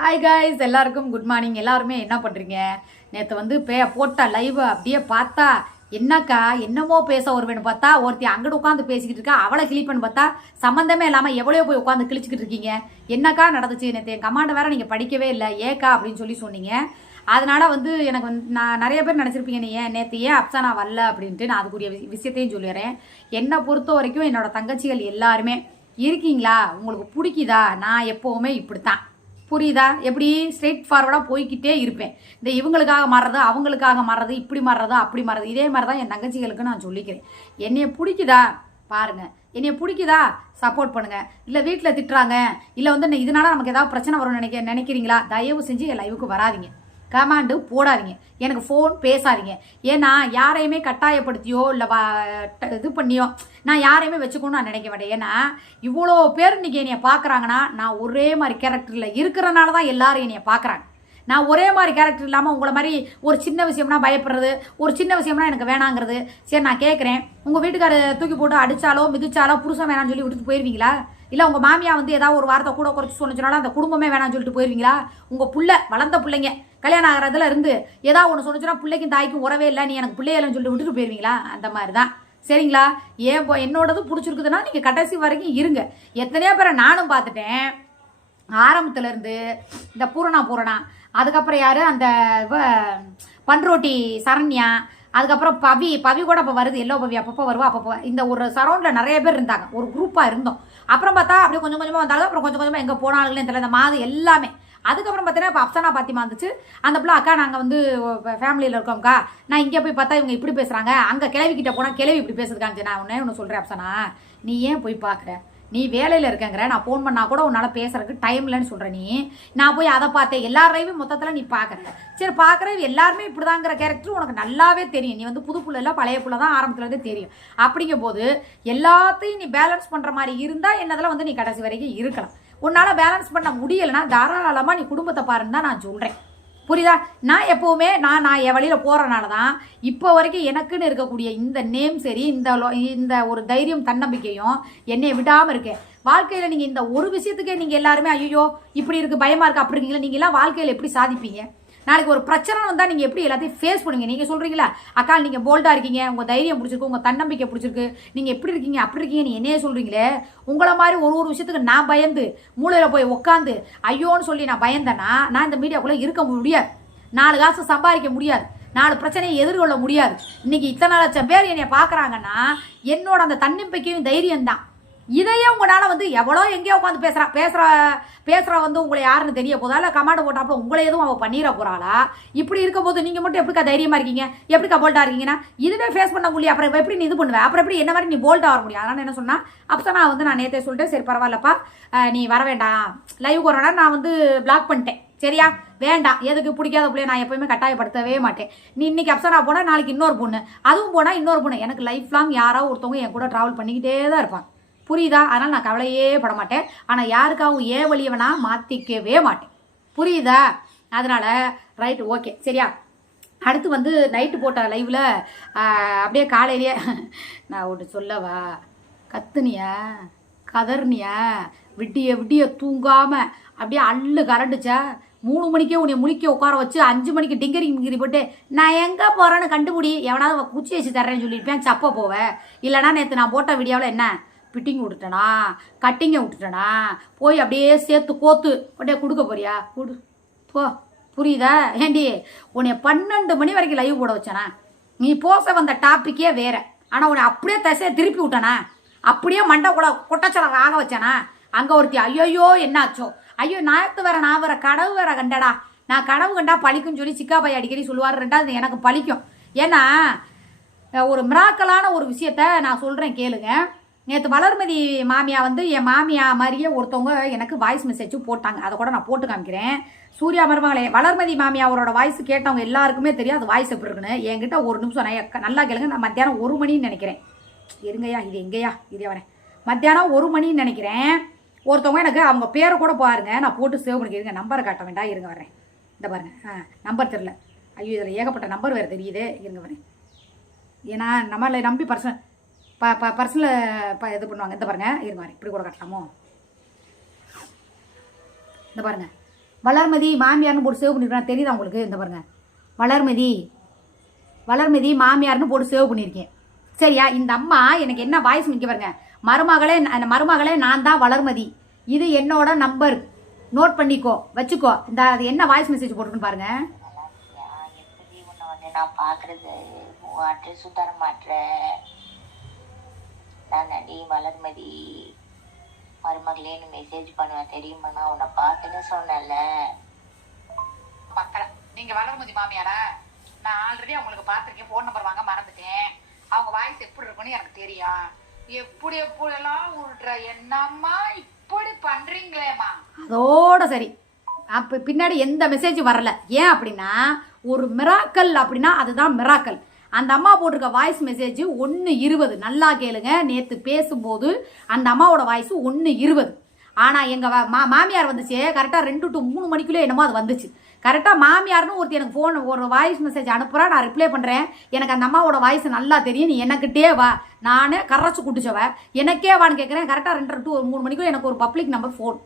Hi guys எல்லாருக்கும் good morning எல்லாருமே என்ன பண்ணுறீங்க நேற்று வந்து பே போட்டா லைவ் அப்படியே பார்த்தா என்னக்கா என்னமோ பேச வருவேன்னு பார்த்தா ஒருத்தி அங்கிட்டு உட்காந்து பேசிக்கிட்டு இருக்கா அவளை கிளிப்பன்னு பார்த்தா சம்மந்தமே இல்லாமல் எவ்வளோ போய் உட்காந்து கிழிச்சிக்கிட்டு இருக்கீங்க. என்னக்கா நடந்துச்சு? நேற்று என் கமாண்டை வேற நீங்கள் படிக்கவே இல்லை ஏக்கா அப்படின்னு சொல்லி சொன்னீங்க. அதனால் வந்து எனக்கு வந்து நான் நிறைய பேர் நினச்சிருப்பீங்க நீ ஏன் நேற்று ஏன் அப்சா வரல அப்படின்ட்டு நான் அதுக்குரிய வி- விஷயத்தையும் சொல்லிடுறேன். என்னை பொறுத்த வரைக்கும் என்னோட தங்கச்சிகள் எல்லாருமே இருக்கீங்களா? உங்களுக்கு பிடிக்குதா? நான் எப்போவுமே இப்படித்தான். புரியுதா? எப்படி? ஸ்ட்ரெயிட் ஃபார்வர்டாக போய்க்கிட்டே இருப்பேன். இந்த இவங்களுக்காக மாறுறது அவங்களுக்காக மாறுறது இப்படி மாறுறது அப்படி மாறுறது இதே மாதிரி தான் என் தங்கச்சிகளுக்கு நான் சொல்லிக்கிறேன். என்னைய பிடிக்குதா? பாருங்க. என்னைய பிடிக்குதா? சப்போர்ட் பண்ணுங்க. இல்லை வீட்டில் திட்டுறாங்க. இல்லை வந்து ந- இதனால நமக்கு ஏதாவது பிரச்சனை வரும்னு நினைக்க நினைக்கிறீங்களா? தயவு செஞ்சு என் லைவுக்கு வராதீங்க. கமாண்டு போடாதீங்க. எனக்கு ஃபோன் பேசாதீங்க. ஏன்னா யாரையுமே கட்டாயப்படுத்தியோ இல்லை இது பண்ணியோ நான் யாரையுமே வச்சுக்கணும்னு நான் நினைக்க மாட்டேன். ஏன்னா இவ்வளோ பேர் இன்னைக்கு என்னைய பார்க்குறாங்கன்னா நான் ஒரே மாதிரி கேரக்டரில் இருக்கிறனால தான் எல்லாரும் என்னைய பார்க்குறாங்க நான் ஒரே மாதிரி கேரக்டர் இல்லாமல் உங்களை மாதிரி ஒரு சின்ன விஷயம்னா பயப்படுறது ஒரு சின்ன விஷயம்னா எனக்கு வேணாங்கிறது. சரி நான் கேட்குறேன் உங்கள் வீட்டுக்காரர் தூக்கி போட்டு அடித்தாலோ மிதிச்சாலோ புருஷன் வேணாம்னு சொல்லி விட்டுட்டு போயிருவீங்களா? இல்லை உங்கள் மாமியா வந்து ஏதாவது ஒரு வாரத்தை கூட குறைச்சி சொன்னாலும் அந்த குடும்பமே வேணாம்னு சொல்லிட்டு போயிருவீங்களா? உங்கள் புள்ள வளர்ந்த பிள்ளைங்க கல்யாணம் ஆகிறதுல இருந்து ஏதாவது ஒன்று சொன்னுச்சுன்னா பிள்ளைக்கும் தாய்க்கும் உறவே இல்லை. நீ எனக்கு பிள்ளையலன்னு சொல்லிட்டு விட்டுட்டு போயிருவீங்களா? அந்த மாதிரி தான் சரிங்களா? ஏன் இப்போ என்னோடது பிடிச்சிருக்குதுன்னா நீங்கள் கடைசி வரைக்கும் இருங்க. எத்தனையோ பேரை நானும் பார்த்துட்டேன். ஆரம்பத்துலேருந்து இந்த பூரணா பூரணா அதுக்கப்புறம் யார்? அந்த பன்ரோட்டி சரண்யா அதுக்கப்புறம் பவி பவி கூட அப்போ வருது. எல்லோ பவி அப்பப்போ வருவா அப்பப்போ. இந்த ஒரு சரௌண்டில் நிறைய பேர் இருந்தாங்க. ஒரு குரூப்பாக இருந்தோம். அப்புறம் பார்த்தா அப்படியே கொஞ்சம் கொஞ்சமாக வந்தாலும் அப்புறம் கொஞ்சம் கொஞ்சமாக எங்கே போனாலும் தெரியல. இந்த மாது எல்லாமே. அதுக்கப்புறம் பார்த்தீங்கன்னா இப்போ அப்சனா பாத்திமா வந்துச்சு. அந்த பிள்ளை அக்கா நாங்கள் வந்து ஃபேமிலியில் இருக்கோம்க்கா நான் இங்கே போய் பார்த்தா இவங்க இப்படி பேசுகிறாங்க அங்கே கிளவிக்கிட்ட போனால் கிளவி இப்படி பேசுறதுக்காங்க நான் உன்னே ஒன்று சொல்கிறேன் அப்சனா. நீ ஏன் போய் பார்க்குற நீ வேலையில் இருக்கங்கிற. நான் ஃபோன் பண்ணால் கூட உன்னால் பேசுறதுக்கு டைம் இல்லைன்னு சொல்கிற நீ. நான் போய் அதை பார்த்தேன். எல்லாரையுமே மொத்தத்தில் நீ பார்க்குற சரி பார்க்குற எல்லாருமே இப்படிதாங்கிற கேரக்டர் உனக்கு நல்லாவே தெரியும். நீ வந்து புது புள்ள இல்லை பழைய புள்ள தான் ஆரம்பத்துலேருந்தே தெரியும். அப்படிங்கும் போது எல்லாத்தையும் நீ பேலன்ஸ் பண்ணுற மாதிரி இருந்தால் என்னதில் வந்து நீ கடைசி வரைக்கும் இருக்கலாம். உன்னால் பேலன்ஸ் பண்ண முடியலைன்னா தாராளமாக நீ குடும்பத்தை பாருன்னு தான் நான் சொல்கிறேன் புரியுதா? நான் எப்போவுமே நான் நான் என் வழியில் போகிறனால தான் இப்போ வரைக்கும் எனக்குன்னு இருக்கக்கூடிய இந்த நேம் சரி இந்த லோ- இந்த ஒரு தைரியம் தன்னம்பிக்கையும் என்னை விடாமல் இருக்கேன் வாழ்க்கையில் நீங்கள் இந்த ஒரு விஷயத்துக்கே நீங்கள் எல்லாருமே ஐயோ இப்படி இருக்குது பயமாக இருக்குது அப்படி இருக்கீங்களா நீங்களாம் வாழ்க்கையில் எப்படி சாதிப்பீங்க? நாளைக்கு ஒரு பிரச்சனை வந்தால் நீங்கள் எப்படி எல்லாத்தையும் ஃபேஸ் பண்ணுவீங்க? நீங்கள் சொல்கிறீங்களா அக்கா நீங்கள் போல்டாக இருக்கீங்க. உங்கள் தைரியம் பிடிச்சிருக்கு. உங்கள் தன்னம்பிக்கை பிடிச்சிருக்கு. நீங்கள் எப்படி இருக்கீங்க? அப்படி இருக்கீங்கன்னு என்னையே சொல்கிறீங்களே உங்களை மாதிரி ஒரு ஒரு விஷயத்துக்கு நான் பயந்து மூளையில் போய் உட்காந்து ஐயோன்னு சொல்லி நான் பயந்தேன்னா நான் இந்த மீடியாக்குள்ளே இருக்க முடியாது. நாலு காசு சம்பாதிக்க முடியாது. நாலு பிரச்சனையை எதிர்கொள்ள முடியாது. இன்னைக்கு இத்தனை லட்சம் பேர் என்னை பார்க்குறாங்கன்னா என்னோட அந்த தன்னம்பிக்கையும் தைரியம் தான் இதையே உங்களால் வந்து எவ்வளோ எங்கேயோ உட்காந்து பேசுகிறா பேசுற பேசுகிறா வந்து உங்களை யாருன்னு தெரிய போதா? இல்லை கமாண்ட் போட்டாப்புல உங்களை எதுவும் அவள் பண்ணிட போகிறாளா இப்படி இருக்கும் போது நீங்கள் மட்டும் எப்படிக்கா தைரியமாக இருக்கீங்க? எப்படிக்கா போல்டாக இருக்கீங்கன்னா? இதுவே ஃபேஸ் பண்ண முடியும் அப்புறம் எப்படி நீ இது பண்ணுவேன் அப்புறம் எப்படி என்ன மாதிரி நீ போல்டாக வர முடியும்? அதனால என்ன சொன்னால் அப்சனா வந்து நான் நேற்றே சொல்லிட்டு சரி பரவாயில்லப்பா. நீ வர வேண்டாம். லைவ் கொரோனா நான் வந்து பிளாக் பண்ணிட்டேன். சரியா? வேண்டாம். எதுக்கு? பிடிக்காத பிள்ளைய நான் எப்பயுமே கட்டாயப்படுத்தவே மாட்டேன். நீ இன்னைக்கு அப்சனா போனால் நாளைக்கு இன்னொரு பொண்ணு. அதுவும் போனால் இன்னொரு பொண்ணு. எனக்கு லைஃப் லாங் யாரோ ஒருத்தவங்க என் கூட ட்ராவல் பண்ணிக்கிட்டே தான் இருப்பாங்க. புரியுதா? அதனால் நான் கவலையே பட மாட்டேன் ஆனால் யாருக்காகவும் ஏன் வழியவனா மாற்றிக்கவே மாட்டேன். புரியுதா? அதனால் ரைட்டு ஓகே சரியா? அடுத்து வந்து நைட்டு போட்ட லைவில் அப்படியே காலையிலேயே நான் ஒன்று சொல்லவா? கத்துனியா? கதர்னியா? விட்டிய விட்டிய தூங்காமல் அப்படியே அள்ளு கரண்டுச்சா? மூணு மணிக்கே உன்னை முழிக்க உட்கார வச்சு அஞ்சு மணிக்கு டிங்கரி மிங்கிரி போட்டு நான் எங்கே போகிறேன்னு கண்டுபிடி. எவனாவது குச்சி வச்சு தர்றேன்னு சொல்லியிருப்பேன். சப்ப போவேன் இல்லைனா நேற்று நான் போட்ட வீடியோவில் என்ன? பிட்டிங் விட்டுட்டேனா? கட்டிங்க விட்டுட்டேனா? போய் அப்படியே சேர்த்து கோத்து அப்படியே கொடுக்க போறியா? கொடு. போ. புரியுதா? ஏண்டி உன்னை பன்னெண்டு மணி வரைக்கும் லைவ் போட வச்சேனா? நீ போச வந்த டாப்பிக்கே வேற. ஆனால் உன்னை அப்படியே தசையை திருப்பி விட்டனா? அப்படியே மண்டை கூட கொட்டச்சலம் ஆக வச்சனா? அங்கே ஒருத்தி ஐயோயோ என்னாச்சோ? ஐயோ நாயத்து வேற நான் வேற கடவு வேற கண்டடா? நான் கனவு கண்டா பழிக்கும்னு சொல்லி சிக்கா பைய அடிக்கடி சொல்லுவார். ரெண்டாவது எனக்கு பழிக்கும். ஏன்னா ஒரு மிராக்கலான ஒரு விஷயத்த நான் சொல்கிறேன் கேளுங்க. நேற்று வளர்மதி மாமியா வந்து என் மாமியா மாதிரியே ஒருத்தவங்க எனக்கு வாய்ஸ் மெசேஜ் போட்டாங்க. அதை கூட நான் போட்டு காமிக்கிறேன். சூர்யா மருமகளே வளர்மதி மாமியா அவரோட வாய்ஸ் கேட்டவங்க எல்லாருக்குமே தெரியும் அது வாய்ஸ் எப்படி இருக்குன்னு என்கிட்ட ஒரு நிமிஷம் நான் நல்லா கேளுங்க நான் மத்தியானம் ஒரு மணின்னு நினைக்கிறேன். இருங்கய்யா இது எங்கேயா இதே வரேன் மத்தியானம் ஒரு மணின்னு நினைக்கிறேன். ஒருத்தவங்க எனக்கு அவங்க பேரை கூட பாருங்க நான் போட்டு சேவ் பண்ணிக்கிறேங்க நம்பரை காட்ட வேண்டாம் இருங்க வரேன் இந்த பாருங்க ஆ நம்பர் தெரில ஐயோ இதில் ஏகப்பட்ட நம்பர் வேறு தெரியுது. இருங்க வரேன் ஏன்னா நம்மளை நம்பி பர்சன் ப ப பர்சனில் ப இது பண்ணுவாங்க. இந்த பாருங்கள் இது மாதிரி. இப்படி கூட கட்டலாமோ? இந்த பாருங்கள் வளர்மதி மாமியார்னு போட்டு சேவ் பண்ணியிருக்கேன் தெரியுதா உங்களுக்கு? இந்த பாருங்கள் வளர்மதி. வளர்மதி மாமியார்னு போட்டு சேவ் பண்ணியிருக்கேன் சரியா? இந்த அம்மா எனக்கு என்ன வாய்ஸ் நிற்க பாருங்க. மருமகளே அந்த மருமகளே நான் தான் வளர்மதி. இது என்னோட நம்பர் நோட் பண்ணிக்கோ வச்சுக்கோ. இந்த அது என்ன வாய்ஸ் மெசேஜ் போட்டுருக்குன்னு பாருங்க. நான் பார்க்குறது? உன் அட்ரஸும் தர மாட்டேன் நான் நடி மலர்மதி மருமகளேன்னு மெசேஜ் பண்ணுவேன் தெரியுமா? நான் உன்னை பார்த்துன்னு சொன்னேன்ல. மக்களை நீங்க வளர்மதி மாமியாரா? நான் ஆல்ரெடி அவங்களுக்கு பார்த்துருக்கேன். ஃபோன் நம்பர் வாங்க மறந்துட்டேன். அவங்க வாய்ஸ் எப்படி இருக்குன்னு எனக்கு தெரியும். எப்படி எப்படியெல்லாம் உருட்டுற? என்னம்மா இப்படி பண்றீங்களேம்மா? அதோட சரி. அப்போ பின்னாடி எந்த மெசேஜ் வரல? ஏன் அப்படின்னா ஒரு மிராக்கல் அப்படின்னா அதுதான் மிராக்கல் அந்த அம்மா போட்டிருக்க வாய்ஸ் மெசேஜ் ஒன்று இருபது. நல்லா கேளுங்க. நேற்று பேசும்போது அந்த அம்மாவோட வாய்ஸ் ஒன்று இருபது. ஆனால் எங்கள் மா மாமியார் வந்துச்சு. கரெக்டாக ரெண்டு டு மூணு மணிக்குள்ளே என்னமோ அது வந்துச்சு. கரெக்டாக மாமியார்னு ஒருத்தர் எனக்கு ஃபோன் ஒரு வாய்ஸ் மெசேஜ் அனுப்புகிறா நான் ரிப்ளை பண்ணுறேன் எனக்கு அந்த அம்மாவோட வாய்ஸ் நல்லா தெரியும். நீ எனக்கிட்டே வா. நான் கரைச்சி குடிச்சவ. எனக்கே வான்னு கேட்குறேன் கரெக்டாக ரெண்டு டு மூணு மணிக்குள்ளே எனக்கு ஒரு பப்ளிக் நம்பர் ஃபோன்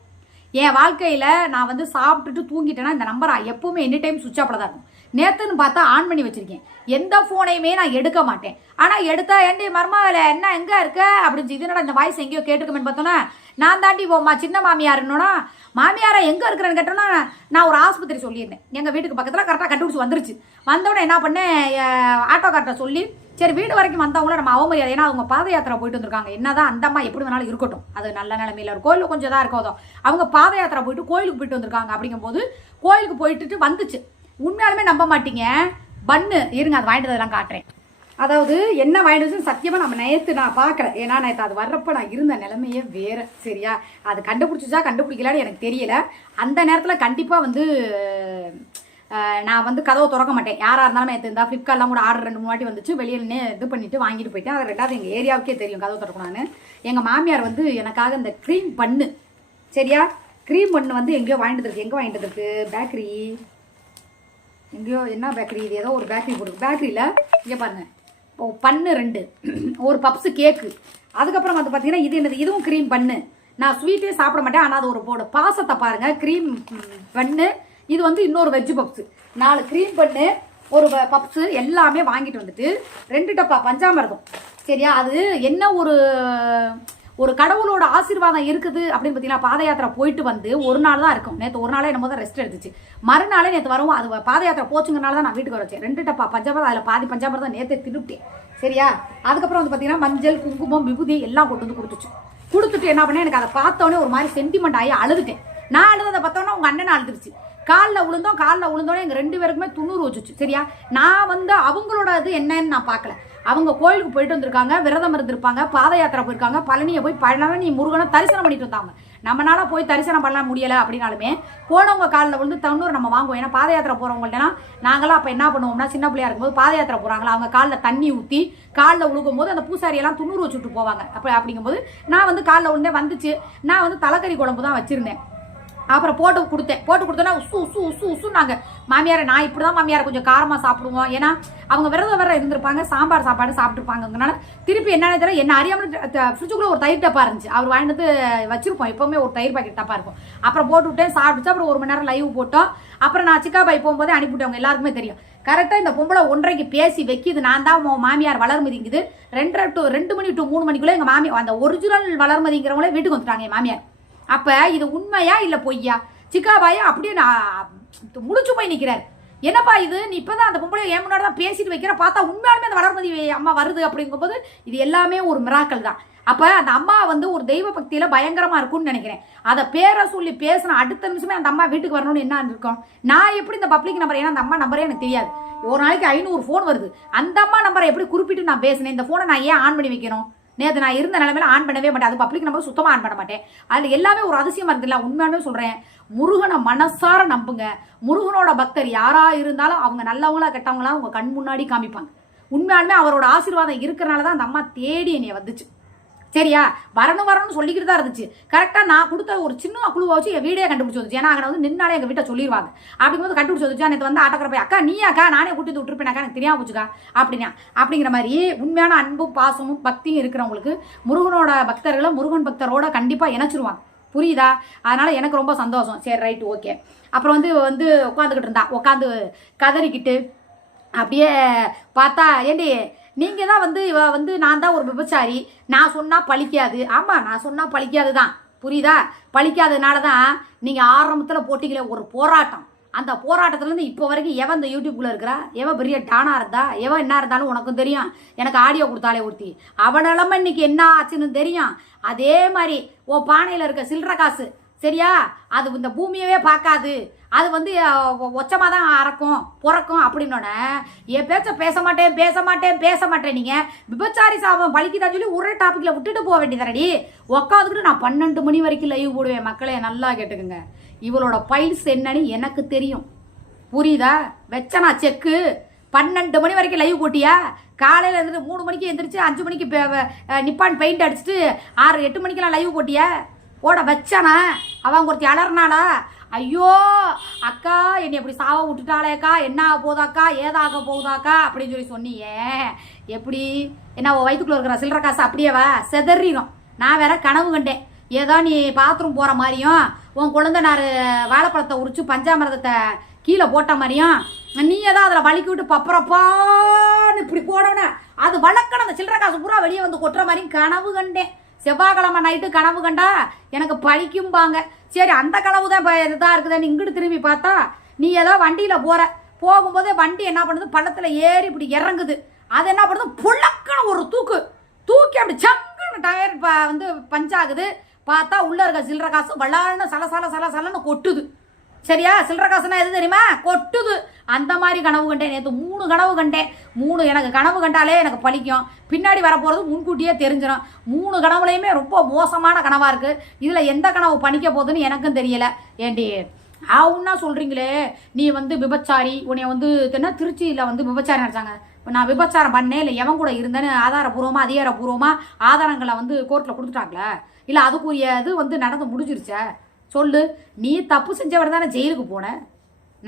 என் வாழ்க்கையில் நான் வந்து சாப்பிட்டுட்டு தூங்கிட்டேன்னா இந்த நம்பரை எப்போவுமே எனி டைம் சுவிட்ச் ஆஃபில் தான் இருக்கும். நேற்றுன்னு பார்த்தா ஆன் பண்ணி வச்சிருக்கேன். எந்த ஃபோனையுமே நான் எடுக்க மாட்டேன். ஆனால் எடுத்தா ஏண்டி மர்மாவில் என்ன எங்கே இருக்க? அப்படின்னு இது என்னடா இந்த வாய்ஸ் எங்கேயோ கேட்டுருக்கோமேனு பார்த்தோன்னா நான் தாண்டி போம்மா சின்ன மாமியாருன்னா மாமியாரை எங்கே இருக்கிறேன்னு கேட்டோன்னா நான் ஒரு ஆஸ்பத்திரி சொல்லியிருந்தேன். எங்கள் வீட்டுக்கு பக்கத்தில் கரெக்டாக கண்டுபிடிச்சி வந்துருச்சு. வந்தோடனே என்ன பண்ணேன் ஆட்டோக்கார்ட்டை சொல்லி சரி வீடு வரைக்கும் வந்தவங்கள நம்ம அவமரியாதை ஏன்னா அவங்க பாத யாத்திரை போயிட்டு வந்திருக்காங்க. என்னதான் அந்த அம்மா எப்படி வேணாலும் இருக்கட்டும். அது நல்ல நிலமையில இருக்கும். கோயிலில் கொஞ்சம் தான் இருக்கோதோ அவங்க பாத யாத்திரை போயிட்டு கோயிலுக்கு போயிட்டு வந்திருக்காங்க. அப்படிங்கும்போது கோயிலுக்கு போயிட்டு வந்துச்சு. உண்மையாலுமே நம்ப மாட்டீங்க. பன்னு இருங்க அது வாங்கிட்டு அதெல்லாம் காட்டுறேன். அதாவது என்ன வாங்கிட்டு சத்தியமாக நம்ம நேற்று நான் பார்க்குறேன் ஏன்னா நேற்று அது வர்றப்ப நான் இருந்த நிலைமையே வேற. சரியா? அது கண்டுபிடிச்சிச்சா கண்டுபிடிக்கலான்னு எனக்கு தெரியல. அந்த நேரத்தில் கண்டிப்பாக வந்து நான் வந்து கதவை திறக்க மாட்டேன். யாராக இருந்தாலும் நேற்று இருந்தால் ஃப்ளிப்கார்ட்லாம் கூட ஆர்டர் ரெண்டு மூணு வாட்டி வந்துச்சு. வெளியிலனே இது பண்ணிட்டு வாங்கிட்டு போயிட்டேன். அது ரெண்டாவது எங்கள் ஏரியாவுக்கே தெரியும் கதவை திறக்கணும்னு. எங்கள் மாமியார் வந்து எனக்காக இந்த க்ரீம் பண்ணு. சரியா? க்ரீம் பண்ணு வந்து எங்கேயோ வாங்கிட்டு இருக்கு எங்கே வாங்கிட்டு இருக்கு பேக்கரி எங்கேயோ என்ன பேக்கரி இது ஏதோ ஒரு பேக்கரி போட்டு பேக்கரியில் இங்கே பாருங்கள் இப்போ பண்ணு ரெண்டு. ஒரு பப்ஸு கேக்கு அதுக்கப்புறம் வந்து பார்த்தீங்கன்னா இது என்னது? இதுவும் க்ரீம் பண்ணு. நான் ஸ்வீட்டே சாப்பிட மாட்டேன் ஆனால் அது ஒரு போட பாசத்தை பாருங்கள் க்ரீம் பண்ணு. இது வந்து இன்னொரு வெஜ்ஜு பப்ஸு நாலு க்ரீம் பண்ணு ஒரு பப்ஸு எல்லாமே வாங்கிட்டு வந்துட்டு ரெண்டு டப்பா பஞ்சாமிரதம். சரியா? அது என்ன ஒரு ஒரு கடவுளோட ஆசீர்வாதம் இருக்குது அப்படின்னு பார்த்தீங்கன்னா பாத யாத்திரை போயிட்டு வந்து ஒரு நாள் தான் இருக்கும். நேற்று ஒரு நாளே என்னமோ தான் ரெஸ்ட் எடுத்துச்சு. மறுநாளே நேற்று வரவும். அது பாத யாத்திரை போச்சுங்கனால தான் நான் வீட்டுக்கு வர வச்சேன் ரெண்டு டப்பா பஞ்சாபரம் அதில் பாதி பஞ்சாமிரதம் நேற்றே திருப்பிட்டேன் சரியா? அதுக்கப்புறம் வந்து பார்த்தீங்கன்னா மஞ்சள் குங்குமம் விபூதி எல்லாம் கொண்டு வந்து கொடுத்துச்சு. கொடுத்துட்டு என்ன பண்ணேன் எனக்கு அதை பார்த்தோன்னே ஒரு மாதிரி சென்டிமெண்ட் ஆகி அழுதுட்டேன். நான் அழுததை பார்த்தோன்னே உங்கள் அண்ணன் அழுதுருச்சு. காலில் விழுந்தோம் காலில் விழுந்தோடனே எங்கள் ரெண்டு பேருக்குமே துண்ணூறு வச்சுச்சு. சரியா? நான் வந்து அவங்களோட இது என்னன்னு நான் பார்க்கல. அவங்க கோயிலுக்கு போயிட்டு வந்திருக்காங்க விரதம் இருந்திருப்பாங்க பாத யாத்திரை போயிருக்காங்க பழனியை போய் பழனி முருகனை தரிசனம் பண்ணிட்டு வந்தாங்க. நம்மளால போய் தரிசனம் பண்ண முடியலை அப்படின்னாலுமே போனவங்க காலில் விழுந்து தண்ணூர் நம்ம வாங்குவோம். ஏன்னா பாத யாத்திரை போகிறவங்கள்ட்டனா நாங்களாம் அப்போ என்ன பண்ணுவோம்னா சின்ன பிள்ளையா இருக்கும்போது பாத யாத்திரை போகிறாங்களா அவங்க காலில் தண்ணி ஊற்றி காலில் உழுகும் போது அந்த பூசாரியெல்லாம் துண்ணூறு வச்சுட்டு போவாங்க. அப்படி அப்படிங்கும்போது நான் வந்து காலில் விழுந்தே வந்துச்சு. நான் வந்து தலைக்கறி குழம்பு தான் வச்சுருந்தேன். அப்புறம் போட்டு கொடுத்தேன். போட்டு கொடுத்தோன்னா உசு உசு உசு உசுனாங்க மாமியாரை நான் இப்படி தான் மாமியாரை கொஞ்சம் காரமாக சாப்பிடுவோம். ஏன்னா அவங்க விரதம் வேற இருந்திருப்பாங்க சாம்பார் சாப்பாடு சாப்பிட்டுருப்பாங்கனால திருப்பி என்னென்ன தெரியல என்ன அறியாமல் ஃப்ரிட்ஜுக்குள்ளே ஒரு தயிர் டப்பா இருந்துச்சு. அவர் வாங்கிட்டு வச்சிருப்போம். எப்போவுமே ஒரு தயிர் பாக்கெட் டப்பா இருக்கும். அப்புறம் போட்டு விட்டேன் சாப்பிட்டு அப்புறம் ஒரு மணி நேரம் லைவ் போட்டோம். அப்புறம் நான் சிக்கா பை போகும்போதே அனுப்பிவிட்டவங்க எல்லாருக்குமே தெரியும். கரெக்டாக இந்த பொம்பளை ஒன்றரைக்கு பேசி வைக்கிது. நான் தான் மாமியார் வளர்மதிங்குது. ரெண்டரை டு ரெண்டு மணி டு மூணு மணிக்குள்ளே எங்கள் மாமியார் அந்த ஒரிஜினல் வளர்மதிங்கிறவங்களே வீட்டுக்கு வந்துட்டாங்க என் மாமியார். அப்போ இது உண்மையா இல்லை பொய்யா? சிக்காபாயா அப்படியே நான் முடிச்சு போய் நிற்கிறார் என்னப்பா இது? நீ இப்பதான் அந்த பொம்பளை என் முன்னாடி தான் பேசிட்டு வைக்கிற பார்த்தா உண்மையாலுமே அந்த வளர்மதி அம்மா வருது அப்படிங்கும்போது இது எல்லாமே ஒரு மிராக்கள் தான். அப்போ அந்த அம்மா வந்து ஒரு தெய்வ பக்தியில் பயங்கரமாக இருக்கும்னு நினைக்கிறேன். அதை பேரை சொல்லி பேசின அடுத்த நிமிஷமே அந்த அம்மா வீட்டுக்கு வரணும்னு என்ன இருக்கும் நான் எப்படி இந்த பப்ளிக் நம்பர் ஏன்னா அந்த அம்மா நம்பரே எனக்கு தெரியாது. ஒரு நாளைக்கு ஐநூறு ஃபோன் வருது. அந்த அம்மா நம்பரை எப்படி குறிப்பிட்டு நான் பேசினேன்? இந்த ஃபோனை நான் ஏன் ஆன் பண்ணி வைக்கணும்? நேற்று நான் இருந்த நிலைமையில ஆன் பண்ணவே மாட்டேன். அது பப்ளிக் நம்பர் சுத்தமாக ஆன் பண்ண மாட்டேன். அதில் எல்லாமே ஒரு அதிசயமாக இருக்குல்ல உண்மையானே சொல்கிறேன் முருகனை மனசார நம்புங்க. முருகனோட பக்தர் யாராக இருந்தாலும் அவங்க நல்லவங்களா கெட்டவங்களா அவங்க கண் முன்னாடி காமிப்பாங்க. உண்மையாலுமே அவரோட ஆசீர்வாதம் இருக்கிறனால தான் அந்த அம்மா தேடி என்னை வந்துச்சு. சரியா? வரணும் வரணும்னு சொல்லிக்கிட்டு தான் இருந்துச்சு. கரெக்டாக நான் கொடுத்த ஒரு சின்ன குழுவை வச்சு என் வீடே கண்டுபிடிச்சி வந்துச்சு. ஏன்னா அங்கே வந்து நின்னாலே எங்கள் வீட்டை சொல்லிடுவாங்க அப்படிங்கும்போது கண்டுபிடிச்சி வந்துச்சு? நேற்று வந்து ஆட்டோக்கிற போய் அக்கா நீ அக்கா? நானே கூட்டி விட்டுருப்பேனாக்கா எனக்கு தெரியாம போச்சுக்கா? அப்படின்னா அப்படிங்கிற மாதிரி உண்மையான அன்பும் பாசமும் பக்தியும் இருக்கிறவங்களுக்கு முருகனோட பக்தர்களை முருகன் பக்தரோட கண்டிப்பாக இணைச்சிருவாங்க. புரியுதா? அதனால் எனக்கு ரொம்ப சந்தோஷம். சரி ரைட்டு ஓகே அப்புறம் வந்து வந்து உட்காந்துக்கிட்டு இருந்தா. உட்காந்து கதறிக்கிட்டு அப்படியே பார்த்தா ஏண்டி நீங்கள் தான் வந்து இவ வந்து நான் தான் ஒரு விபச்சாரி. நான் சொன்னால் பழிக்காது. ஆமாம் நான் சொன்னால் பழிக்காது தான் புரியுதா? பழிக்காததுனால தான் நீங்கள் ஆரம்பத்தில் போட்டிங்களே ஒரு போராட்டம். அந்த போராட்டத்துலேருந்து இப்போ வரைக்கும் எவன் இந்த யூடியூப்குள்ளே இருக்கிறா? எவன் பெரிய டானா இருந்தா? எவன் என்ன இருந்தாலும் உனக்கும் தெரியும். எனக்கு ஆடியோ கொடுத்தாலே ஒருத்தி. அவன் நிலமை இன்னைக்கு என்ன ஆச்சுன்னு தெரியும். அதே மாதிரி ஓ பானையில் இருக்க சில்லற காசு சரியா? அது இந்த பூமியவே பார்க்காது. அது வந்து ஒச்சமாக தான் அறக்கும் பிறக்கும் அப்படின்னோடனே என் பேச்ச பேச மாட்டேன் பேச மாட்டேன் பேச மாட்டேன் நீங்கள் விபச்சாரி சாபம் பழிக்குதான்னு சொல்லி ஒரே டாப்பிக்கில் விட்டுட்டு போக வேண்டியதானடி உட்காந்துக்கிட்டு நான் பன்னெண்டு மணி வரைக்கும் லைவ் போடுவேன் மக்களே நல்லா கேட்டுக்குங்க. இவளோட பைல்ஸ் என்னன்னு எனக்கு தெரியும். புரியுதா? வச்சனா செக்கு. பன்னெண்டு மணி வரைக்கும் லைவ் போட்டியா? காலையில் இருந்துட்டு மூணு மணிக்கு எந்திரிச்சு அஞ்சு மணிக்கு நிப்பான் பெயிண்ட் அடிச்சுட்டு ஆறு எட்டு மணிக்கெல்லாம் லைவ் போட்டியா? ஓட வச்சானா அவன் ஒருத்தி அலறினாளா? ஐயோ அக்கா என்னை அப்படி சாவ விட்டுட்டாளேக்கா என்ன ஆக போகுதாக்கா ஏதாக போகுதாக்கா அப்படின்னு சொல்லி சொன்னியே. எப்படி? என்ன வயிற்றுக்குள்ளே வயிற்றுக்குள்ள இருக்கிற சில்லற காசு அப்படியேவா செதறிடும் நான் வேற கனவு கண்டேன். ஏதோ நீ பாத்ரூம் போகிற மாதிரியும் உன் குழந்தைனார் வாழைப்பழத்தை உரிச்சு பஞ்சாமிரதத்தை கீழே போட்ட மாதிரியும் நீ ஏதோ அதில் வலிக்கி விட்டு பப்பரப்பான்னு இப்படி போடணும் அது வழக்கணும் அந்த சில்லற காசு பூரா வெளியே வந்து கொட்டுற மாதிரியும் கனவு கண்டேன். செவ்வாய்க்கிழமை நைட்டு கனவு கண்டா எனக்கு பழிக்கும்பாங்க. சரி அந்த கனவு தான் இதாக இருக்குதுன்னு இங்கிட்டு திரும்பி பார்த்தா நீ ஏதோ வண்டியில் போகிற போகும்போதே வண்டி என்ன பண்ணுது? பள்ளத்தில் ஏறி இப்படி இறங்குது. அது என்ன பண்ணுது? புழக்கணும் ஒரு தூக்கு. தூக்கி அப்படி சங்குன்னு டயர் ப- வந்து பஞ்சாகுது பார்த்தா உள்ளே இருக்க சில்லற காசு வளான்னு சல சல சல சலன்னு கொட்டுது. சரியா? சில்லற காசுனா எது தெரியுமா? கொட்டுது. அந்த மாதிரி கனவு கண்டேன். நேற்று மூணு கனவு கண்டேன். மூணு எனக்கு கனவு கண்டாலே எனக்கு பழிக்கும். பின்னாடி வரப்போகிறது முன்கூட்டியே தெரிஞ்சிடும் மூணு கனவுலையுமே ரொம்ப மோசமான கனவாக இருக்குது இதில் எந்த கனவு பணிக்க போகுதுன்னு எனக்கும் தெரியல. ஏண்டி? ஆவுன்னா சொல்கிறீங்களே நீ வந்து விபச்சாரி. உன்னை வந்து என்ன திருச்சியில் வந்து விபச்சாரி நினச்சாங்க. நான் விபச்சாரம் பண்ணேன். இல்லை எவன் கூட இருந்தேன்னு ஆதாரபூர்வமாக அதிகாரப்பூர்வமாக ஆதாரங்களை வந்து கோர்ட்டில் கொடுத்துட்டாங்களே? இல்லை அதுக்குரிய இது வந்து நடந்து முடிஞ்சிருச்சே? சொல்லு நீ தப்பு செஞ்சவர் தானே ஜெயிலுக்கு போனேன்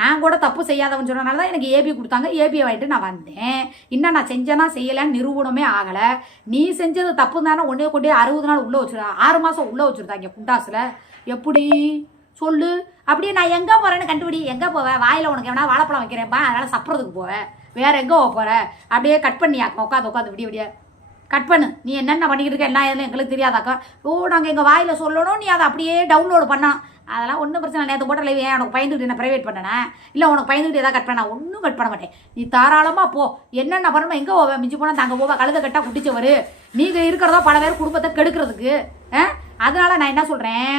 நான் கூட தப்பு செய்யாதவன் சொன்னனால தான் எனக்கு ஏபி கொடுத்தாங்க. ஏபியை வாங்கிட்டு நான் வந்தேன். இன்னும் நான் செஞ்சேனா செய்யலைன்னு நிரூபணமே ஆகலை. நீ செஞ்சது தப்பு தானே ஒன்றே கொண்டே அறுபது நாள் உள்ளே வச்சிருக்கா ஆறு மாதம் உள்ளே வச்சுருந்தாங்க குண்டாஸில் எப்படி? சொல்லு. அப்படியே நான் எங்கே போகிறேன்னு கண்டுபிடி. எங்கே போவேன் வாயில் உனக்கு எவனா வாழைப்பழம் வைக்கிறேன்ப்பா அதனால் சப்புறதுக்கு போவேன் வேறு எங்கே போக போகிற அப்படியே கட் பண்ணியாக்கா உட்காந்து உட்காந்து விடிய விடிய. கட் பண்ணு. நீ என்னென்ன பண்ணிக்கிட்டு இருக்க? என்ன எதுவும் எங்களுக்கு தெரியாதாக்கா? ஓ நாங்கள் எங்கள் வாயில் சொல்லணும். நீ அதை அப்படியே டவுன்லோடு பண்ணலாம் அதெல்லாம் ஒன்றும் பிரச்சனை இல்லை. நேற்று போட்ட ஏன் உனக்கு பயந்துக்கிட்டு என்ன ப்ரைவேட் பண்ணனே? இல்லை உனக்கு பயந்துக்கிட்டு ஏதாவது கட் பண்ணா? ஒன்றும் கட் பண்ண மாட்டேன். நீ தாராளமாக போ. என்னென்ன பண்ணணும் எங்கே போவேன் மிஞ்சி போனால் தாங்க போவா? கழுத கட்டா குட்டிச்சவர். நீங்கள் இருக்கிறதோ பல பேர் குடும்பத்தை கெடுக்கிறதுக்கு அதனால் அதனால நான் என்ன சொல்கிறேன்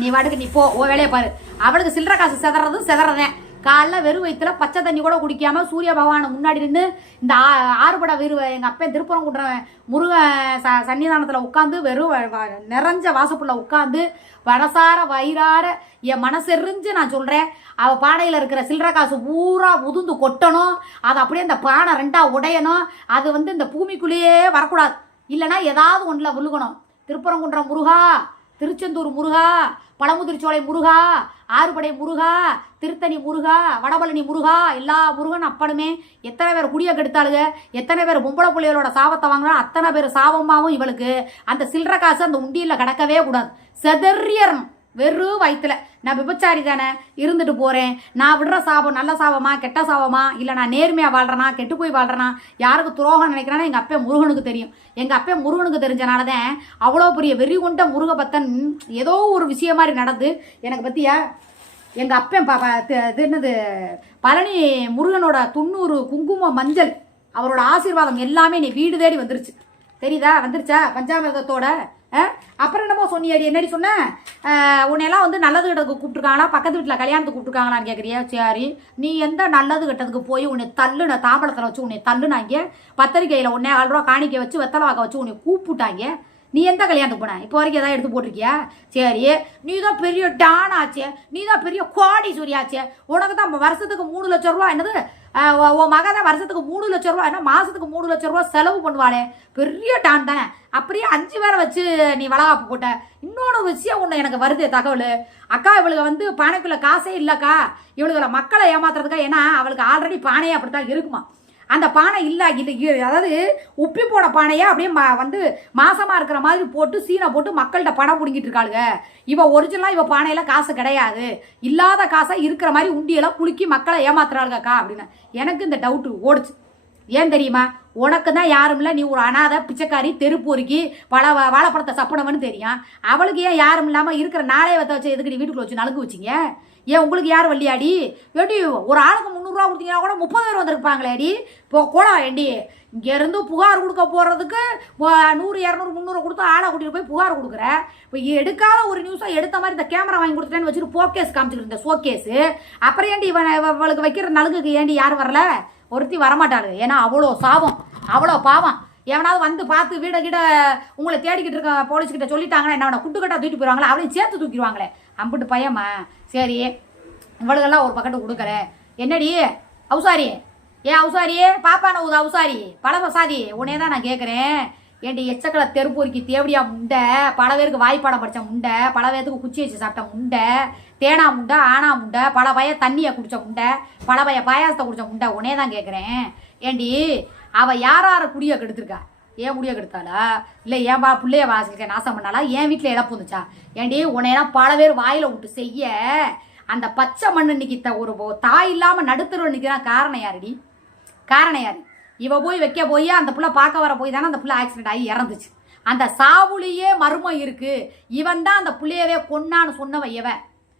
நீ வாட்டுக்கு நீ போ. ஓ வேலையை பாரு. அவளுக்கு சில்லற காசு செதறதும் செதறதேன் காலைல வெறும் வயிற்றுல பச்சை தண்ணி கூட குடிக்காம சூரிய பகவானை முன்னாடி நின்று இந்த ஆ- ஆறுபட வெறுவை எங்க அப்பா திருப்புறம் கூட்டுற முருகன் ச சன்னிதானத்தில் உட்காந்து வெறும் நிறைஞ்ச வாசப்புள்ள உட்காந்து வடசார வயிறார என் மனசெறிஞ்சு நான் சொல்றேன். அவ பானையில் இருக்கிற சில்லற காசு பூரா உதுந்து கொட்டணும். அது அப்படியே இந்த பானை ரெண்டா உடையணும். அது வந்து இந்த பூமிக்குள்ளேயே வரக்கூடாது. இல்லைன்னா ஏதாவது ஒன்றில் விழுகணும். திருப்பரங்குன்றம் முருகா திருச்செந்தூர் முருகா பழமுதிர்ச்சோலை முருகா ஆறுபடை முருகா திருத்தணி முருகா வடபழனி முருகா எல்லா முருகன் அப்பனுமே. எத்தனை பேர் குடியை கெடுத்தாளுங்க எத்தனை பேர் பொம்பளை பிள்ளைகளோட சாபத்தை வாங்கினா அத்தனை பேர் சாபமாகவும் இவளுக்கு. அந்த சில்லற காசு அந்த உண்டியில் கிடக்கவே கூடாது. செதறியறணும் வெறும் வயிற்றுல நான் விபச்சாரி தானே இருந்துட்டு போகிறேன் நான் விடுற சாபம் நல்ல சாபமா கெட்ட சாபமா? இல்லை நான் நேர்மையாக வாழ்கிறேனா கெட்டு போய் வாழ்றேனா? யாருக்கு துரோகம் நினைக்கிறேன்னா எங்கள் அப்பே முருகனுக்கு தெரியும். எங்கள் அப்பே முருகனுக்கு தெரிஞ்சனால தான் அவ்வளோ பெரிய வெறி கொண்ட முருகபத்தன் ஏதோ ஒரு விஷயம் மாதிரி நடந்து எனக்கு பற்றியா எங்கள் அப்பன் பா இது என்னது பழனி முருகனோட துண்ணூறு குங்குமம் மஞ்சள் அவரோட ஆசீர்வாதம் எல்லாமே நீ வீடு தேடி வந்துருச்சு. தெரியுதா? வந்துருச்சா? பஞ்சாமிரதத்தோட அப்புறம் என்னமோ சொன்னியாடி என்னடி சொன்ன? உன்னையெல்லாம் வந்து நல்லது கெட்டதுக்கு கூப்பிட்டுருக்காங்களா? பக்கத்து வீட்டில் கல்யாணத்துக்கு கூப்பிட்டுருக்காங்களான்னு கேட்குறியா சரி. நீ எந்த நல்லது கெட்டதுக்கு போய் உன்னை தள்ளுன தாம்பளத்தில் வச்சு உன்னை தள்ளுனாங்க? பத்திரிக்கையில் உன்னை ஆள் ரூபா காணிக்கை வச்சு வெத்தலை வாக்க வச்சு உன்னை கூப்பிட்டாங்க. நீ எந்த கல்யாணத்துக்கு போன? இப்போ வரைக்கும் எதாவது எடுத்து போட்டிருக்கியா? சரி. நீ தான் பெரிய டான் ஆச்சே. நீ தான் பெரிய கோடீஸ்வரி ஆச்சு. உனக்கு தான் வருஷத்துக்கு மூணு லட்சம் ரூபா என்னது? உன் மக தான் வருஷத்துக்கு மூணு லட்சம் ரூபா என்ன மாதத்துக்கு மூணு லட்ச ரூபா செலவு பண்ணுவாளே. பெரிய டான் தானே. அப்படியே அஞ்சு பேரை வச்சு நீ வளகாப்பு போட்ட. இன்னொன்று விஷயம் ஒன்று எனக்கு வருது தகவல். அக்கா இவளுக்கு வந்து பானைக்குள்ளே காசே இல்லைக்கா. இவளுக்கு மக்களை ஏமாத்துறதுக்கா? ஏன்னா அவளுக்கு ஆல்ரெடி பானையே அப்படித்தான் இருக்குமா? அந்த பானை இல்லை இல்லை அதாவது உப்பி போன பானையை? அப்படியே மா வந்து மாசமாக இருக்கிற மாதிரி போட்டு சீனை போட்டு மக்கள்கிட்ட பணம் பிடிங்கிட்டு இருக்காளுங்க இவ ஒரிஜினலாக இவன் பானையில் காசு கிடையாது. இல்லாத காசை இருக்கிற மாதிரி உண்டியெல்லாம் குலுக்கி மக்களை ஏமாத்துறாளுங்கக்கா அப்படின்னு. எனக்கு இந்த டவுட்டு ஓடுச்சு. ஏன் தெரியுமா? உனக்கு தான் யாரும் இல்லை நீ ஒரு அனாதை பிச்சைக்காரி தெருப்பூரிக்கு பல வாழைப்பழத்தை சப்பனவன்னு தெரியும். அவளுக்கு ஏன் யாரும் இல்லாமல் இருக்கிற நாளே வச்ச வச்சு எதுக்கு நீ வீட்டுக்குள்ள வச்சு நலுங்கு வச்சிங்க? ஏன் உங்களுக்கு யார் வள்ளியாடி? ஏடி ஒரு ஆளுக்கு முந்நூறுரூவா கொடுத்தீங்கன்னா கூட முப்பது பேர் வந்திருப்பாங்களேடி இப்போ கூட ஏண்டி? இங்கேருந்து புகார் கொடுக்க போகிறதுக்கு நூறு இரநூறு முந்நூறு கொடுத்து ஆளை கூட்டிகிட்டு போய் புகார் கொடுக்குற? இப்போ எடுக்காத ஒரு நியூஸாக எடுத்த மாதிரி இந்த கேமரா வாங்கி கொடுத்துட்டேன்னு வச்சுட்டு போக்கேஸ் காமிச்சிட்டு இருந்த ஷோகேஸு அப்புறம் ஏண்டி இவன் இவளுக்கு வைக்கிற நலுங்குக்கு ஏண்டி யாரும் வரல? ஒருத்தி வரமாட்டாளு ஏன்னா அவ்வளோ சாபம். அவ்வளோ பாவம். எவனாவது வந்து பார்த்து வீட கிட்ட உங்களை தேடிக்கிட்டு இருக்க போலீஸ் கிட்ட சொல்லிட்டாங்கன்னா என்ன அவனை குட்டுக்கட்டா தூக்கிட்டு போயிடுவாங்களே? அவளையும் சேர்த்து தூக்கிடுவாங்களே. அம்பிட்டு பையம்மா. சரி இவளுகெல்லாம் ஒரு பக்கெட்டு கொடுக்கல. என்னடி? அவுசாரி. ஏன் அவுசாரி? பாப்பா உது அவுசாரி. பழமசாதி உன்னே தான் நான் கேட்குறேன் ஏண்டி எச்சக்கலை தெருப்பொறுக்கி தேவடியா முண்டை பல பேருக்கு வாய்ப்பாடம் படித்த முண்டை பல பேருக்கு குச்சி வச்சு சாப்பிட்ட முண்டை தேனா முண்டை ஆனா முண்டை பல பய தண்ணியை குடித்த முண்டை பல பய பாயாசத்தை குடித்த முண்டை உன்னே தான் கேட்குறேன் ஏண்டி அவள் யார் யார குடிய கெடுத்திருக்கா? ஏன் குடிய கெடுத்தாளா? இல்லை ஏன் பா பிள்ளைய வாசிக்க நாசம் பண்ணாலா என் வீட்டில் இழப்பு வந்துச்சா ஏண்டி உன்னையெல்லாம் பல பேர் வாயில விட்டு செய்ய அந்த பச்சை மண்ணு இன்னைக்கு த- ஒரு தாய் இல்லாமல் நடுத்தருவ நிற்கிறான் காரணம் யாருடி? காரணம் யாரு? இவ போய் வைக்க போய் அந்த புள்ள பார்க்க வர போய் தானே அந்த புள்ள ஆக்சிடென்ட் ஆகி இறந்துச்சு. அந்த சாவுலியே மர்மம் இருக்கு. இவன் தான் அந்த பிள்ளையவே கொன்னான்னு சொன்னவன் இவ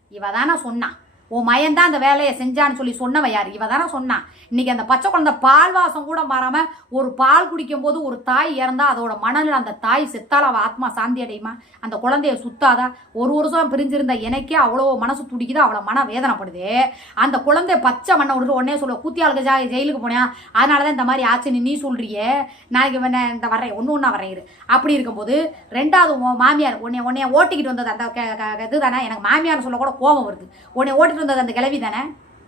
இவ தானே சொன்னான். உன் மயன் தான் அந்த வேலையை செஞ்சான்னு சொல்லி சொன்னவ யார்? இவ தானே சொன்னான் இன்னைக்கு அந்த பச்சை குழந்தை பால் வாசம் கூட மாறாம ஒரு பால் குடிக்கும் போது ஒரு தாய் இறந்தா அதோட மனநிலை அந்த தாய் செத்தால் அவள் ஆத்மா சாந்தி அடையுமா? அந்த குழந்தைய சுத்தாதா? ஒரு வருஷம் பிரிஞ்சிருந்த எனக்கே அவ்வளோ மனசு துடிக்குது? அவ்வளோ மன வேதனைப்படுது. அந்த குழந்தை பச்சை மண்ணை விட்டு உடனே சொல்ல கூத்தியாளுக்கு ஜா ஜெயிலுக்கு போனேன் அதனால தான் இந்த மாதிரி ஆச்சுன்னு நீ சொல்றியே. நாளைக்கு வேணா இந்த வரேன் ஒன்று ஒன்றா வரையிரு இரு. அப்படி இருக்கும்போது ரெண்டாவது உன் மாமியார் உன்னை உன்னைய ஓட்டிக்கிட்டு வந்தது அந்த க- க- இது தானே எனக்கு மாமியார்னு சொல்ல கூட கோபம் வருது. உன்னை ஓட்டிட்டு வந்தது அந்த கிழவி தானே?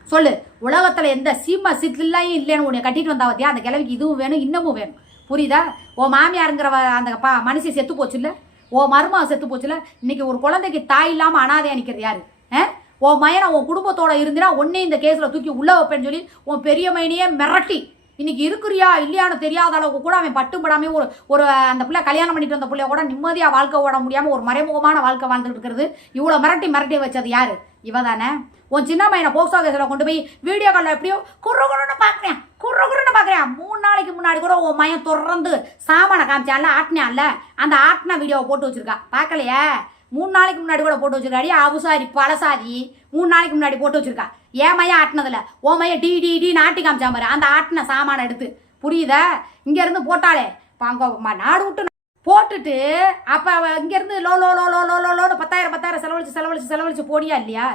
சொல்லு உலகத்தில் எந்த சீமா சித்திலையும் இல்லைன்னு உன்னை கட்டிட்டு வந்தா பார்த்தியா அந்த கிழவிக்கு இதுவும் வேணும் இன்னமும் வேணும். புரியுதா? ஓ மாமியாருங்கிறவ அந்த பா மனுஷி செத்து போச்சு இல்லை ஓ மருமக செத்து போச்சுல இன்னைக்கு ஒரு குழந்தைக்கு தாய் இல்லாமல் அனாதையாக நிற்கிறது யாரு? ஆ? உன் மயனை உன் குடும்பத்தோட இருந்தினா உன்னையும் இந்த கேஸில் தூக்கி உள்ள வைப்பேன்னு சொல்லி உன் பெரிய மைனியே மிரட்டி. இன்னைக்கு இருக்கிறியா இல்லையான்னு தெரியாத அளவுக்கு கூட அவன் பட்டும் படாமே ஒரு ஒரு அந்த பிள்ளை கல்யாணம் பண்ணிட்டு வந்த பிள்ளைய கூட நிம்மதியாக வாழ்க்கை ஓட முடியாமல் ஒரு மறைமுகமான வாழ்க்கை வாழ்ந்துட்டு இருக்கிறது. இவ்வளோ மிரட்டி மிரட்டி வச்சது யாரு? இவ தானே? உன் சின்ன பையனை போக்சோ கேஸில் கொண்டு போய் வீடியோ காலில் எப்படியோ குறு குறுன்னு பார்க்குறேன். குறு குறுன்னு பார்க்குறேன். மூணு நாளைக்கு முன்னாடி கூட உன் மயன் தொடர்ந்து சாமானை காமிச்சான்ல ஆட்டினான்ல. அந்த ஆட்டின வீடியோவை போட்டு வச்சிருக்கா. பார்க்கலையே? மூணு நாளைக்கு முன்னாடி கூட போட்டு வச்சிருக்காடி. அவுசாரி பழசாரி மூணு நாளைக்கு முன்னாடி போட்டு வச்சிருக்கா. என் மையம் ஆட்டினதில்ல ஓ மையன் டி டி டி நாட்டி காமிச்சா மாதிரி அந்த ஆட்டின சாமானை எடுத்து. புரியுதா? இங்கேருந்து போட்டாலே. இப்ப நாடு விட்டு போட்டுட்டு அப்போ அவ இங்கேருந்து லோ லோ லோ லோ லோ லோ லோன்னு பத்தாயிரம் பத்தாயிரம் செலவழிச்சு செலவழிச்சு செலவழிச்சு போடியா இல்லையா?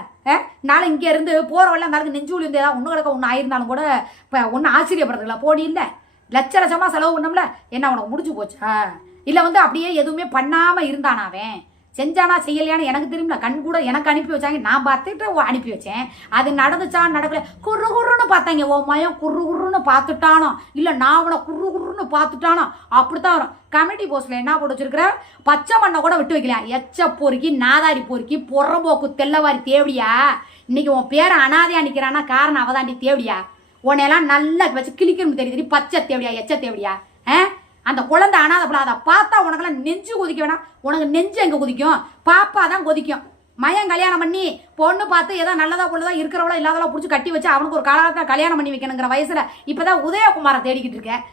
நாளை இங்கேருந்து இருந்து வழியில் வழியில அந்த நெஞ்சு இருந்து ஏதாவது ஒன்று கிடக்க ஒன்று ஆயிருந்தாலும் கூட இப்போ ஒன்றும் ஆச்சரியப்படுறதுல போடி இல்லை. லட்ச லட்சமாக செலவு பண்ணோம்ல என்ன உனக்கு முடிஞ்சு போச்சா? இல்லை வந்து அப்படியே எதுவுமே பண்ணாமல் இருந்தானா அவன்? செஞ்சானா செய்யலையான்னு எனக்கு தெரியும்ல. கண் கூட எனக்கு அனுப்பி வச்சாங்க. நான் பார்த்துட்டு அனுப்பி வச்சேன். அது நடந்துச்சா நடக்கல. குரு குருன்னு பார்த்தாங்க. ஓ மயம் குறு குருன்னு பார்த்துட்டானோ? இல்லை நான் அவனை குரு குருன்னு பார்த்துட்டானோ? அப்படித்தான் வரும். கமிட்டி போஸ்டில் என்ன போட்டு வச்சிருக்கிற? பச்சை மண்ணை கூட விட்டு வைக்கலாம் எச்ச பொறுக்கி நாதாரி பொறுக்கி புறம்போக்கு தெல்லவாரி தேவடியா? இன்னைக்கு உன் பேரை அனாதையா நிற்கிறானா காரணம் அவதாண்டி தேவடியா? உன்னையெல்லாம் நல்லா வச்சு கிளிக்கணும் தெரியுது. பச்சை தேவடியா எச்ச தேவடியா? ஆ? அந்த குழந்தை அனாதை பிள்ளை அதை பார்த்தா உனக்கெல்லாம் நெஞ்சு கொதிக்க வேணாம் உனக்கு நெஞ்சு எங்கே குதிக்கும்? பாப்பா தான் கொதிக்கும். மயம் கல்யாணம் பண்ணி பொண்ணு பார்த்து ஏதோ நல்லதா கொள்ளதா இருக்கிறவளோ இல்லாதவளோ பிடிச்சி கட்டி வச்சு அவனுக்கு ஒரு காலத்தில் கல்யாணம் பண்ணி வைக்கணுங்கிற வயசில் இப்போ தான் உதயகுமாரை தேடிக்கிட்டு இருக்கேன்.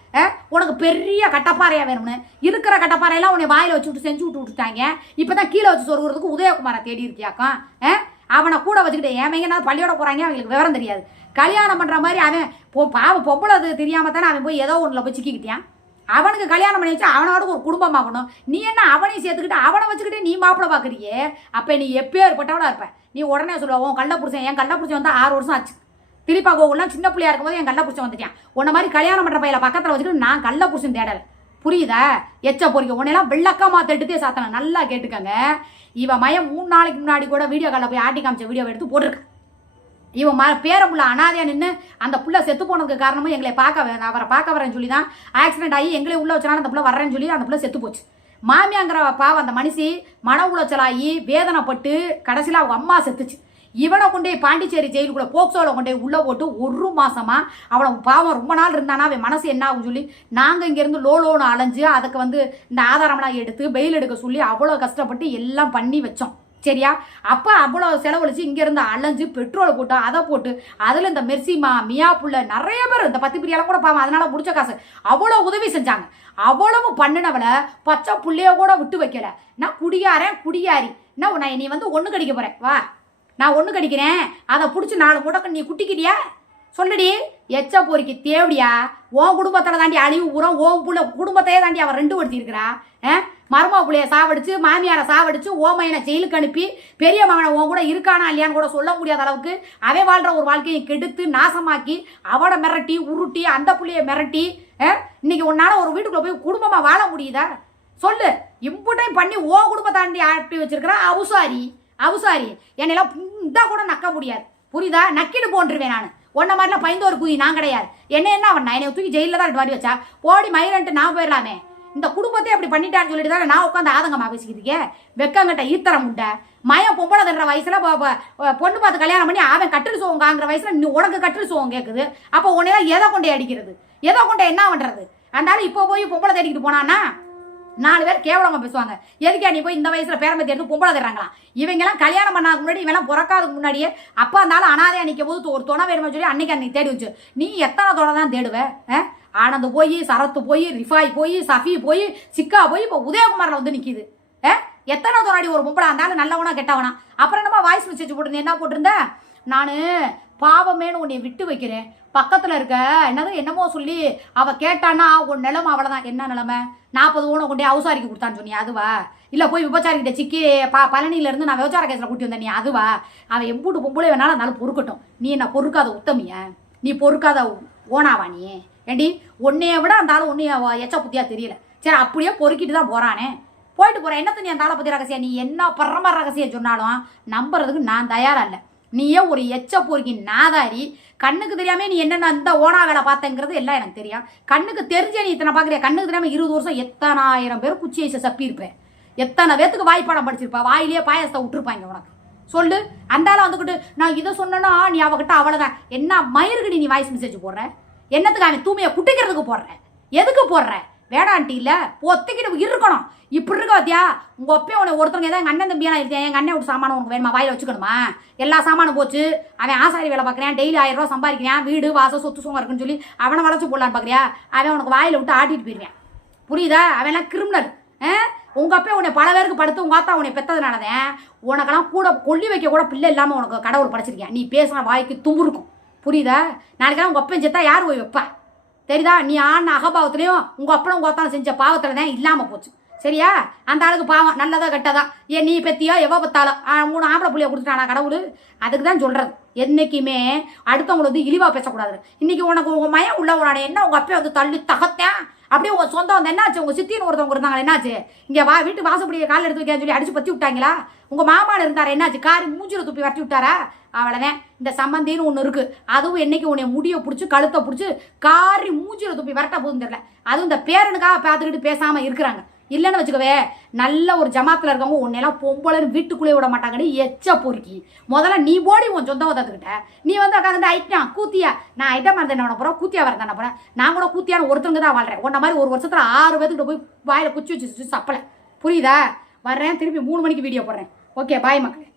உனக்கு பெரிய கட்டப்பாறையாக வேணும்னு. இருக்கிற கட்டப்பாறையெல்லாம் உன்னை வாயில் வச்சு விட்டு செஞ்சு விட்டு விட்டுட்டாங்க. இப்போ தான் கீழே வச்சு சொருகிறதுக்கு உதயகுமாரை தேடி இருக்கியாக்கம் ஆ? அவனை கூட வச்சுக்கிட்டு ஏமைங்கன்னா பள்ளியோட போகிறாங்க அவங்களுக்கு விவரம் தெரியாது. கல்யாணம் பண்ணுற மாதிரி அவன் பொ- பாவம் பொம்பளை அது தெரியாமல் தானே அவன் போய் ஏதோ ஒன்றில் போய் சிக்கிக்கிட்டியான் அவனுக்கு கல்யாணம் பண்ணி வச்சு அவனோட ஒரு குடும்பம் ஆகணும் நீ என்ன அவனையும் சேர்த்துக்கிட்டு அவனை வச்சுக்கிட்டே நீ மாப்பிள்ளை பார்க்குறியே? அப்போ நீ எப்பேற்பட்டவளா இருப்ப. நீ உடனே சொல்லுவோம் கள்ள புருஷன் என் கள்ள புருஷன் வந்து ஆறு வருஷம் ஆச்சு. திருப்பா கோகுலாம் சின்ன பிள்ளையா இருக்கும்போது என் கள்ள புருஷன் வந்துட்டான். உன்ன மாதிரி கல்யாணம் பண்ணுற பையில பக்கத்தில் வச்சுக்கிட்டு நான் கள்ள புருஷன் தேடல. புரியுதா? எச்ச பொறிக்க. உன்னையெல்லாம் வெள்ளக்கமா தட்டுத்தே சாத்தன. நல்லா கேட்டுக்கங்க. இவன் மயம் மூணு நாளைக்கு முன்னாடி கூட வீடியோ காலில் போய் ஆட்டி காமிச்ச வீடியோ எடுத்து போட்டிருக்கேன் இவன் ம பேரம்புள்ள அனாதையா நின்று அந்த புள்ள செத்து போனதுக்கு காரணமும் எங்களை பார்க்க அவரை பார்க்க வரேன்னு சொல்லி தான் ஆக்சிடென்ட் ஆகி எங்களை உள்ள வச்சனால அந்த புள்ள வர்றேன்னு சொல்லி அந்த புள்ள செத்து போச்சு. மாமியாங்கிற பாவம் அந்த மனுஷி மன உளைச்சலாகி வேதனைப்பட்டு கடைசியில் அவங்க அம்மா செத்துச்சு. இவனை கொண்டே பாண்டிச்சேரி ஜெயிலுக்குள்ள போக்சோவில் கொண்டே உள்ளே போட்டு ஒரு மாசமா அவனை பாவம் ரொம்ப நாள் இருந்தானா அவன் மனசு என்ன ஆகும் சொல்லி நாங்கள் இங்கேருந்து லோ லோனு அலைஞ்சு அதுக்கு வந்து இந்த ஆதாரம்லாம் எடுத்து பெயில் எடுக்க சொல்லி அவ்வளோ கஷ்டப்பட்டு எல்லாம் பண்ணி வச்சோம். சரியா? அப்போ அவ்வளோ செலவழிச்சு இங்கேருந்து அலைஞ்சு பெட்ரோல் போட்டு அதை போட்டு அதில் இந்த மெர்சிமா மியா புள்ள நிறைய பேர் இந்த பத்து பிரியாலாம் கூட பாவம் அதனால் முடிச்ச காசு. அவ்வளோ உதவி செஞ்சாங்க. அவ்வளவு பண்ணினவளை பச்சை புள்ளைய கூட விட்டு வைக்கல. நான் குடியாரேன் குடியாரி. என்ன நான் நீ வந்து ஒன்று கடிக்க போகிறேன் வா. நான் ஒன்று கடிக்கிறேன் அதை பிடிச்சி நாலு முடக்க நீ குட்டிக்கிறியா சொல்லுடி எச்ச பொறிக்கு தேவடியா? ஓ குடும்பத்தில் தாண்டி அழிவு பூரம் ஓ புள்ள குடும்பத்தையே தாண்டி அவன் ரெண்டு படுத்தி இருக்கிறா மருமா பிள்ளைய சாவடிச்சு மாமியாரை சாவடிச்சு ஓமையனை ஜெயிலுக்கு அனுப்பி பெரிய மகனை உன் கூட இருக்கானா இல்லையான்னு கூட சொல்ல முடியாத அளவுக்கு அவன் வாழ்கிற ஒரு வாழ்க்கையை கெடுத்து நாசமாக்கி அவனை மிரட்டி உருட்டி அந்த புள்ளைய மிரட்டி இன்னைக்கு உன்னால ஒரு வீட்டுக்குள்ள போய் குடும்பமாக வாழ முடியுதா? சொல்லு. இம்புட்டையும் பண்ணி ஓ குடும்பத்தாண்டி ஆட்டி வச்சிருக்கிற அவுசாரி அவுசாரி என்னெல்லாம் இந்தா கூட நக்க முடியாது. புரியுதா? நக்கிட்டு போன்றுவேன் நான். உன்ன மாதிரிலாம் பயந்து ஒரு குயி நான் கிடையாது. என்ன என்ன அவன் என்னை தூக்கி ஜெயிலில் தான் வாடி வச்சா? போடி மயிரன்ட்டு நான் போயிடலாமே. இந்த குடும்பத்தை அப்படி பண்ணிட்டான்னு சொல்லிட்டு தானே நான் உட்காந்து ஆதங்கமா பேசிக்கிட்டு வெக்கங்கிட்ட ஈத்தரம் முட்டை மயம் பொம்பளை தர்ற வயசுல பொண்ணு பார்த்து கல்யாணம் பண்ணி அவன் கட்டில் சோங்காங்கிற வயசுல நீ உனக்கு கட்டில் சோகம் கேட்குது அப்போ உன்னையெல்லாம் எதை கொண்டே அடிக்கிறது? எதை கொண்டே என்ன பண்ணுறது அதனால இப்போ போய் பொம்பளை தேடிக்கிட்டு போனான்னா? நாலு பேர் கேவலமாக பேசுவாங்க. எதுக்கே நீ போய் இந்த வயசில் பேரம்பத்தி எடுத்து பொம்பளை தர்றாங்களா இவங்கெல்லாம் கல்யாணம் பண்ணாதுக்கு முன்னாடி இவெல்லாம் பிறக்காதுக்கு முன்னாடியே அப்பா இருந்தாலும் அனாதையா நிற்கும் போது ஒரு துணை வேணுமா சொல்லி அன்னைக்கு அன்னைக்கு தேடி வச்சு நீ எத்தனை துணை தான் தேடுவ? ஆனந்த் போய் சரத்து போய் ரிஃபாய் போய் சஃபி போய் சிக்கா போய் இப்போ உதயகுமாரில் வந்து நிற்கிது ஏ எத்தனை துணாடி ஒரு பொம்பளை இருந்தாலும் நல்லவனா கெட்டவனா? அப்புறம் என்னமா வாய்ஸ் மெசேஜ் போட்டிருந்தேன் என்ன போட்டிருந்த? நான் பாவமேனு உன்னை விட்டு வைக்கிறேன். பக்கத்தில் இருக்க என்னது என்னமோ சொல்லி அவள் கேட்டான்னா உன் நிலமை அவ்வளோதான் என்ன நிலமை? நாற்பது ஊனை கொண்டே அவுசாரிக்கு கொடுத்தான்னு சொன்னியா அதுவா? இல்லை போய் விபச்சாரிக்கிட்ட சிக்கி ப பழனியிலேருந்து நான் விபச்சார கேஸில் கூட்டி வந்தேன் நீ அதுவா? அவன் எம்பூட்டு பொம்பளை வேணாலும் அதனால பொறுக்கட்டும். நீ என்ன பொறுக்காத உத்தமிய? நீ பொறுக்காத ஓனாவா நீ? ஏண்டி உன்னைய விட அந்த ஆள் உன்னைய எச்ச புத்தியா தெரியல. சரி அப்படியே பொறுக்கிட்டு தான் போகிறானே போயிட்டு போகிறேன் என்னத்த நீ அந்த ஆளை பத்தி ரகசியம்? நீ என்ன பரம ரகசியம் சொன்னாலும் நம்புறதுக்கு நான் தயாராக இல்லை. நீயே ஒரு எச்ச பொறுக்கி நாதாரி கண்ணுக்கு தெரியாம நீ என்னென்ன இந்த ஓனா வேலை பார்த்தேங்கிறது எல்லாம் எனக்கு தெரியும். கண்ணுக்கு தெரிஞ்ச நீ இத்தனை பார்க்குறிய? கண்ணுக்கு தெரியாம இருபது வருஷம் எத்தனாயிரம் பேர் குச்சி ஐசை சப்பியிருப்பேன். எத்தனை பேத்துக்கு வாய்ப்பாடம் படிச்சிருப்பா? வாயிலேயே பாயசத்தை விட்டுருப்பாங்க உனக்கு. சொல்லு. அந்தால வந்துக்கிட்டு நான் இதை சொன்னேன்னா நீ அவகிட்ட அவ்வளோதான் என்ன மயிருக்கு நீ வாய்ஸ் மெசேஜ் போடுற? என்னத்துக்கு அவன் தூமையை குட்டிக்கிறதுக்கு போடுற? எதுக்கு போடுற? வேடாண்டி இல்ல. ஒத்திக்கிட்டு இருக்கணும். இப்படி இருக்க பாத்தியா? உங்கள் ஒப்பே உனக்கு ஒருத்தவங்க ஏதாவது எங்கள் அண்ணன் தம்பியாக இருக்கேன். எங்கள் அண்ணன் விட்டு சாமானம் உனக்கு வேணுமா? வாயில் வச்சுக்கணுமா? எல்லா சாமானும் போச்சு. அவன் ஆசாரி வேலை பார்க்குறேன் டெய்லி ஆயிரம் ரூபா சம்பாதிக்கிறேன் வீடு வாசம் சொத்து சுகம் இருக்குன்னு சொல்லி அவனை வளர்ச்சி போடலான்னு பார்க்குறியா அவன் உனக்கு வாயில் விட்டு ஆட்டிட்டு போயிருவேன். புரியுதா? அவன்லாம் கிரிமினல் கிரிமினல் உங்கள் அப்பே உன்னை பல பேருக்கு படுத்து உங்கள் ஆத்தா உன்னை பெத்ததுனாலதான் உனக்கெல்லாம் கூட கொல்லி வைக்க கூட பிள்ளை இல்லாமல் உனக்கு கடவுள் படைச்சிருக்கேன் நீ பேசுகிற வாய்க்கு தும்புருக்கும் புரியுதா? நாளைக்கெல்லாம் உங்கள் அப்பன் செத்தா யார் போய் வைப்பா? தெரியுதா? நீ ஆன அகபாவத்திலையும் உங்கள் அப்பனும் உங்கள் ஒத்தான் செஞ்ச பாவத்தில் தான் இல்லாமல் போச்சு. சரியா? அந்த ஆளுக்கு பாவம் நல்லதா கெட்டதா? ஏன் நீ பெத்தியோ எவ்வளோ பத்தாலும். மூணு ஆம்பளை புள்ளிய கொடுத்துட்டானா கடவுள்? அதுக்கு தான் சொல்கிறது என்றைக்குமே அடுத்தவங்களை வந்து இழிவாக பேசக்கூடாது. இன்றைக்கி உனக்கு உங்கள் மயம் உள்ள உனாட என்ன உங்கள் அப்பே வந்து தள்ளி தகத்தேன் அப்படியே உங்க சொந்தம் வந்து என்னாச்சு? உங்க சித்தின்னு ஒருத்தவங்க இருந்தாங்க என்னாச்சு? இங்க வா வீட்டு வாசப்படியை காலில் எடுத்து வைக்கான்னு சொல்லி அடிச்சு பத்தி விட்டாங்களா? உங்க மாமான் இருந்தார் என்னாச்சு? காரி மூஞ்சில துப்பி வரட்டி விட்டாரா? அவ்வளோதான் இந்த சம்மந்தின்னு ஒன்று இருக்கு. அதுவும் என்னைக்கு உன்னை முடியை பிடிச்சி கழுத்தை பிடிச்சி காரி மூஞ்சில துப்பி வரட்ட போதும் தெரியல. அதுவும் இந்த பேரனுக்காக பார்த்துக்கிட்டு பேசாம இருக்கிறாங்க. இல்லைன்னு வச்சுக்கவே நல்ல ஒரு ஜமாத்தில் இருக்கவங்க உன்னையெல்லாம் பொம்பளைன்னு வீட்டுக்குள்ளே விட மாட்டாங்கன்னு எச்ச பொறுக்கி. முதல்ல நீ போடி உன் சொந்த உதத்துக்கிட்ட நீ வந்து உட்காந்து ஐட்டம் கூத்தியா? நான் ஐட்டம் மறந்து என்ன பண்ண போகிறோம் கூத்தியா என்ன போகிறேன் நான் கூட கூத்தியான ஒருத்தவங்க தான் வாழ்கிறேன் உன்ன மாதிரி ஒரு வருஷத்தில் ஆறு பேத்துக்கிட்ட போய் வாயில் குச்சி வச்சு வச்சு சப்பலை புரியுதா? வர்றேன் திருப்பி மூணு மணிக்கு வீடியோ போடுறேன். ஓகே பாய் மக்களே.